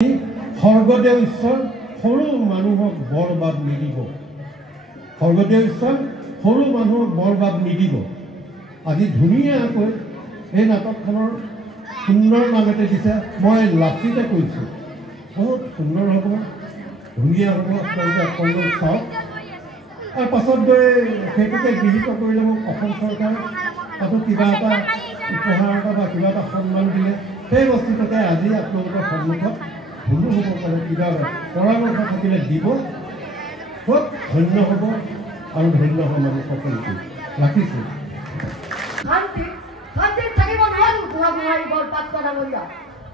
স্বৰ্গদেউ ঈশ্বৰ সৰু মানুহক বৰবাদ নিদিব। স্বৰ্গদেউ ঈশ্বৰ সৰু মানুহক বৰবাদ নিদিব। আজি ধুনীয়াকৈ এই নাটকখনৰ সুন্দৰ নাম এটা দিছে, মই লাচিতে কৈছোঁ। বহুত সুন্দৰ হ'ব, ধুনীয়া হ'ব, আপোনালোকে আপোনালোকে চাওক। আৰু পাছত গৈ সেইটোকে গৃহীত কৰিলে মোক অসম চৰকাৰে তাতো কিবা এটা উপহাৰ এটা বা কিবা এটা সন্মান দিলে। সেই বস্তুটোকে আজি আপোনালোকৰ সন্মুখত ভুলো হ'ব পাৰে, কিবা পৰামৰ্শ থাকিলে দিব। খুব ধন্য হ'ব আৰু ধন্য হ'ম আমি সকলোকে। ৰাখিছোঁ। শান্তিত থাকিব নোৱাৰো বুঢ়া বুঢ়াই বৰপাত কৰা মৰিয়া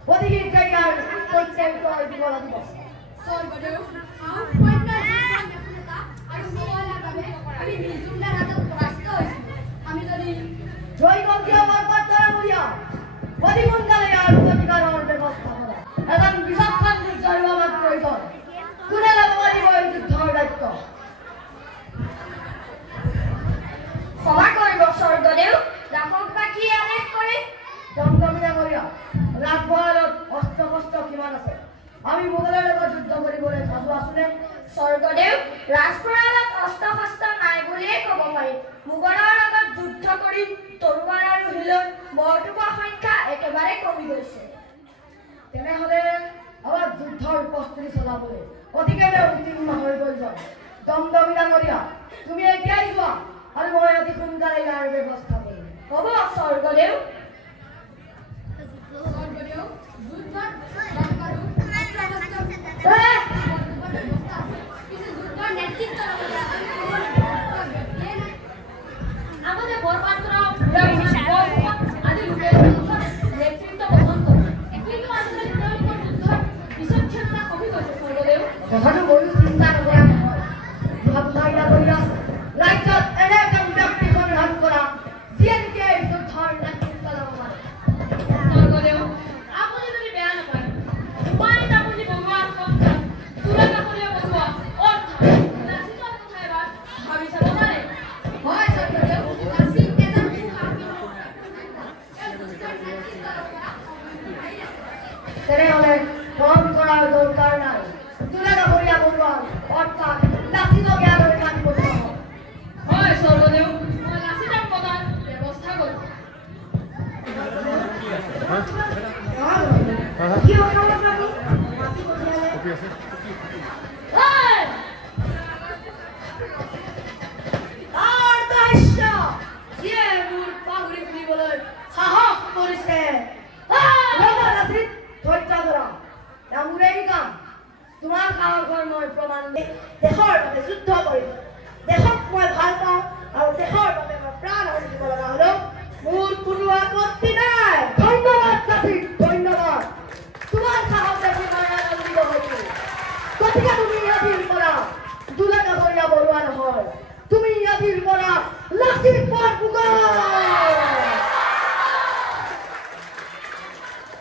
গতিকে ইয়াৰ প্ৰত্যেক দিব লাগিব। স্বৰ্গদেউ আমি যদি জয় গন্তীয় বৰপাত কৰা মৰিয়া অতি সোনকালে ইয়াৰ প্ৰতিকাৰৰ ব্যৱস্থা কৰা। এজন বিচক্ষণ যুদ্ধৰ আমাক প্ৰয়োজন। কোনে ল'ব পাৰিব এই যুদ্ধৰ দায়িত্ব? ক্ষমা কৰিব স্বৰ্গদেউ, ৰাসবাসী আদেশ কৰে। দমদমীয়া মৰিয়া ৰাজভঁৰালত অস্ত্ৰ শস্ত্ৰ কিমান আছে? আমি মোগলৰ লগত যুদ্ধ কৰিবলৈ সাজু আছোনে? স্বৰ্গদেউ, ৰাজভঁৰালত অস্ত্ৰ শস্ত্ৰ নাই বুলিয়েই ক'ব পাৰি। মোগলৰ লগত যুদ্ধ কৰি তৰোৱাৰ আৰু শিলৰ বৰটোপৰ সংখ্যা একেবাৰে কমি গৈছে। তেনেহ'লে আমাৰ যুদ্ধৰ প্ৰস্তুতি চলাবলৈ অতিকেৰে উত্তীৰ্ণ হৈ প্ৰয়োজন। দমদমীয়া মৰিয়া তুমি এতিয়াই যোৱা আৰু মই অতি সোনকালে ইয়াৰ ব্যৱস্থা কৰিম। হ'ব স্বৰ্গদেউ। আমাদেৰ বৰপাত্ৰ আদি লোকেৰ নেতৃত্ব বহন কৰে, কিন্তু আসলে তেওঁলোকৰ যুদ্ধৰ বিচক্ষণতা কমি গৈছে স্বৰ্গদেউ। কথাটো ময়ো চিন্তা নকৰা নহয়। ৰাজ্যত এনে এজন ব্যক্তি সন্ধান কৰা যিয়ে নেকি এই যুদ্ধৰ নেতৃত্ব ল'ব পাৰে। স্বৰ্গদেউ, আপুনি যদি বেয়া নাপায়, হুমায়ুন আপুনি বৰুৱাৰ সন্তান তুলাকাকলীয়া বৰুৱা অৰ্থাৎ লাচিতৰ কথা এবাৰ ভাবি চাব পাৰে। হয় স্বৰ্গদেউ, তেনেহ'লে মন কৰাৰ দৰকাৰ নাই। তুলাকাকলীয়া বৰুৱাৰ অৰ্থাৎ লাচিতক ইয়ালৈ মাতি পঠিওৱা হয়। হয় স্বৰ্গদেউ, মই লাচিতক পতাৰ ব্যৱস্থা কৰিম। কি কথা আপুনি মাতি পঠিয়ালে? তাৰ দৃশ্য যিয়ে মোৰ পাহৰি ফুৰিবলৈ সাহস কৰিছে। লাচিত ধৈৰ্য ধৰা, মোৰ এই কাম। তোমাৰ সাহসৰ মই প্ৰমাণ দেশৰ বাবে যুদ্ধ কৰিম। দেশক মই ভাল পাওঁ আৰু দেশৰ বাবে মই প্ৰাণ আহুতি দিব লগা হ'লেও মোৰ কোনো আপত্তি নাই। ধন্যবাদ লাচিত, ধন্যবাদ। তোমাৰ সাহস দেখি মই আনন্দিত হৈছো। গতিকে তুমি আজিৰ পৰা তুলাকাকলীয়া বৰুৱা নহয়, তুমি আজিৰ পৰা লাচিত বৰফুকন।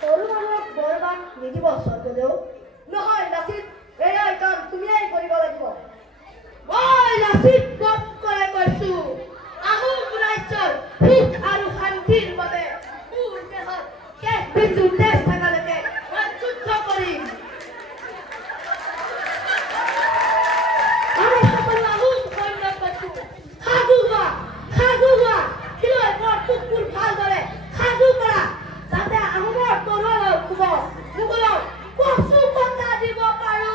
সৰু মানুহক বৰবাদ নিদিব স্বৰ্গদেউ। নহয় লাচিত, এয়াই কাম তুমিয়েই কৰিব লাগিব। মই লাচিত বৰফুকনে কৈছো, আহোম ৰাজ্যৰ সুখ আৰু শান্তিৰ বাবে মোৰ দেশত শেষ বিন্দু তেজ থকালৈকে মই যুদ্ধ কৰিম। আমি সকলো আহোম সৈন্যক কৈছো, সাজু হোৱা, সাজু হোৱা। শিলৈ বৰফুকবোৰ ভালদৰে সাজু কৰা, যাতে আহোমৰ তৰোৱালৰ কোবৰ মোগলক কচু কটা দিব পাৰো।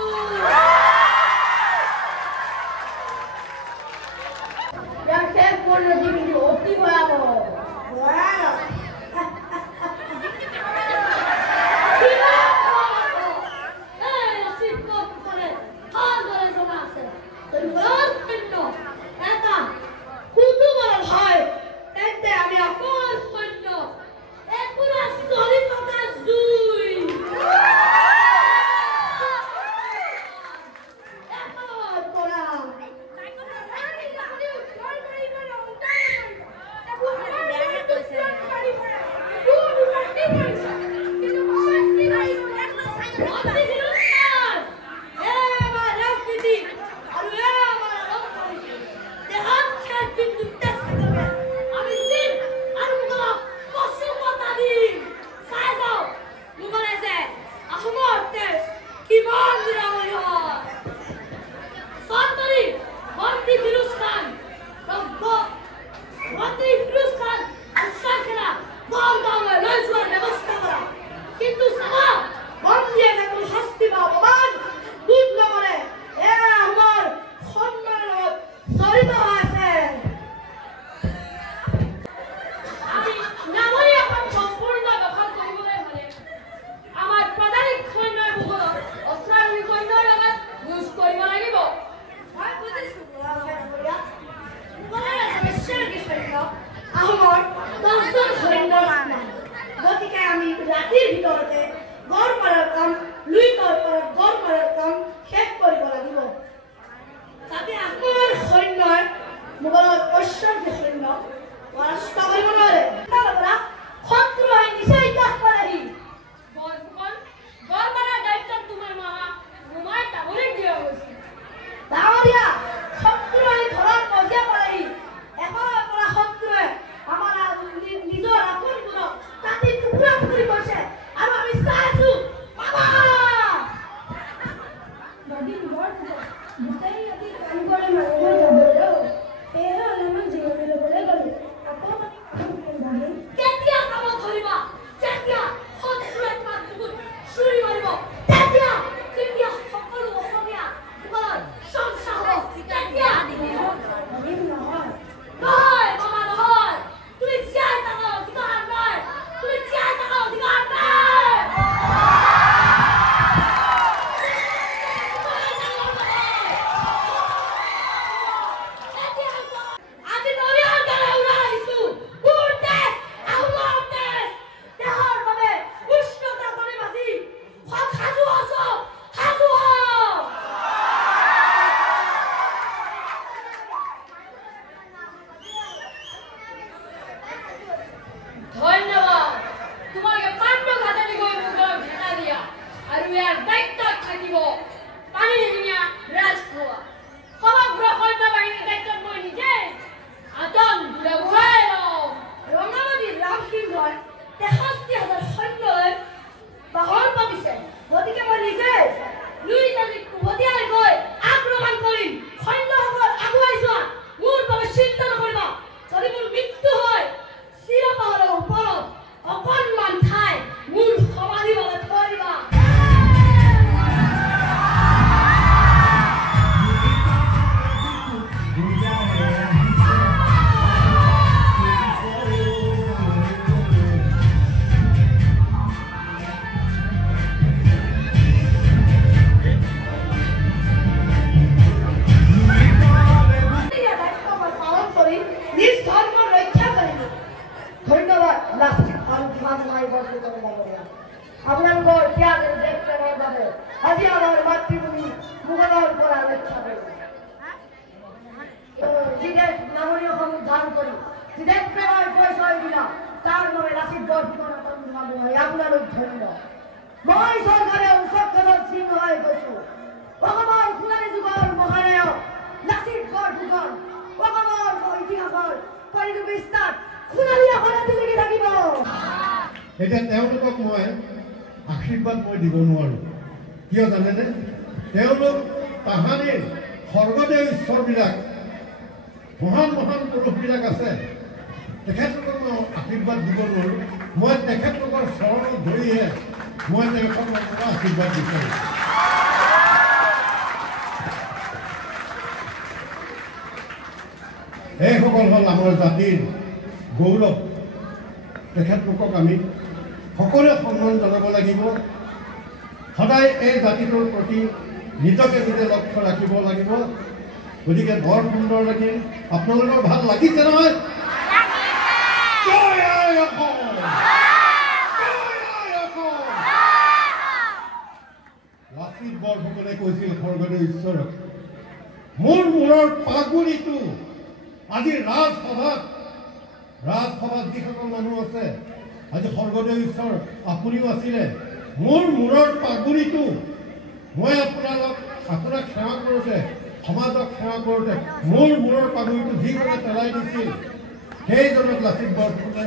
আৰু ইয়াৰ দায়িত্বত থাকিব পানীশিঙীয়া ৰাজখোৱা। সমগ্ৰ সৈন্য বাহিনীৰ দায়িত্বত মই নিজে আতন বুঢ়াই লম। ৰঙামাটিৰ ৰামসিংহই ৬৩,০০০ সৈন্যই বাহৰ পাতিছে, গতিকে মই নিজে লুই তালিক উভতিয়াই গৈ আক্ৰমণ কৰিম। সৈন্যসকল আগুৱাই যোৱা, মোৰ বাবে চিন্তা নকৰিবা। যদি মোৰ মৃত্যু হয়, চিৰপাহাৰৰ ওপৰত অকণমান ঠাই মোৰ সমাধি বাবে থৈ দিবা। আপোনালোকৰ ত্যাগ আৰু দেশ প্ৰেমৰ বাবে আজি আমাৰ মাতৃভূমি মোগলৰ পৰা ৰক্ষা কৰিব। যি দেশ নামনি অসম উদ্ধাৰ কৰি যি দেশ প্ৰেমৰ পৰিচয় দিলা, তাৰ বাবে লাচিত বৰফুকন আপোনালোক ধন্য। মই চৰকাৰে উৎসৱখনত চিহ্ন হৈ গৈছো। অসমৰ সোণালী যুগৰ মহানায়ক লাচিত বৰফুকন অসমৰ ইতিহাসৰ পৰিণতি বিস্তাৰ সোণালী আখৰেৰে লিখি থাকিব। এতিয়া তেওঁলোকক মই আশীৰ্বাদ মই দিব নোৱাৰোঁ। কিয় জানেনে? তেওঁলোক তাহানিৰ স্বৰ্গদেউ ঈশ্বৰবিলাক, মহান মহান পুৰুষবিলাক আছে, তেখেতলোকক মই আশীৰ্বাদ দিব নোৱাৰোঁ। মই তেখেতলোকৰ চৰণত ধৰিহে মই তেখেতলোকৰ আশীৰ্বাদ বিচাৰোঁ। এইসকল হ'ল আমাৰ জাতিৰ গৌৰৱ। তেখেতলোকক আমি সকলোৱে সন্মান জনাব লাগিব। সদায় এই জাতিটোৰ প্ৰতি নিজকে নিজে লক্ষ্য ৰাখিব লাগিব। গতিকে বৰ সুন্দৰ লাগিল। আপোনালোকৰ ভাল লাগিছে নহয়? জয় আই অসম! জয় আই অসম! লাচিত বৰফুকনে কৈছিল স্বৰ্গদেউ ঈশ্বৰক, মোৰ মূৰৰ পাগুৰিটো আজি ৰাজসভাত যিসকল মানুহ আছে, আজি স্বৰ্গদেউ ঈশ্বৰ আপুনিও আছিলে, মোৰ মূৰৰ পাগুৰিটো মই আপোনাক সেৱা কৰোঁতে, সমাজক সেৱা কৰোঁতে মোৰ মূৰৰ পাগুৰিটো যিজনে পেলাই দিছিল, সেইজনক লাচিত বৰফুকনে